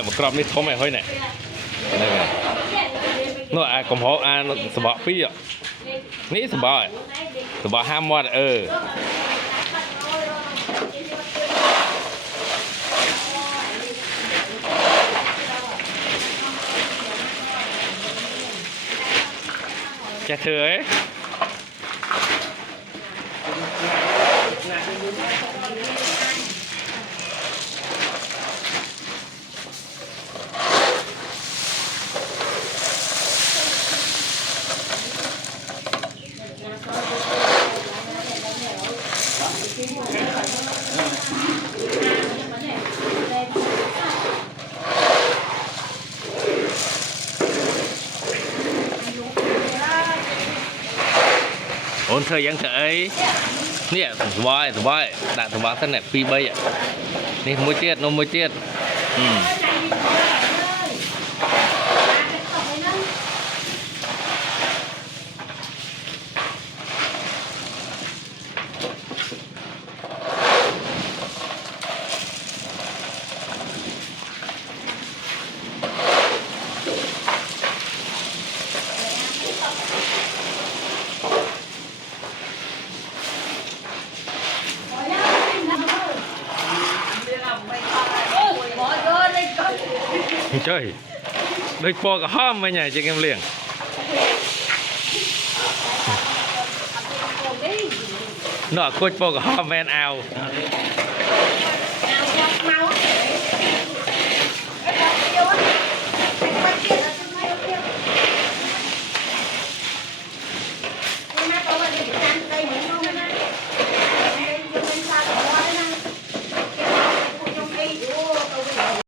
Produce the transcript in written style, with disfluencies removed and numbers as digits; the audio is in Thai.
เนี่ยมันกรอบนี่ทมไอ้เฮ้ยเนี่ยนี่ไงนู่นกลมหัวสบะปี้อ่ะนี่สบะห้ามมอดจะเถยโอนเธอยังเถยเนี่ยสบายด่าสบายท่านเนี่ยปีใบอ่ะนี่มวยเจี๊ยดนมมวยเจี๊ยดchơi đôi po cả hôm mấy nhà chị em liền nó cột po cả hôm ven ao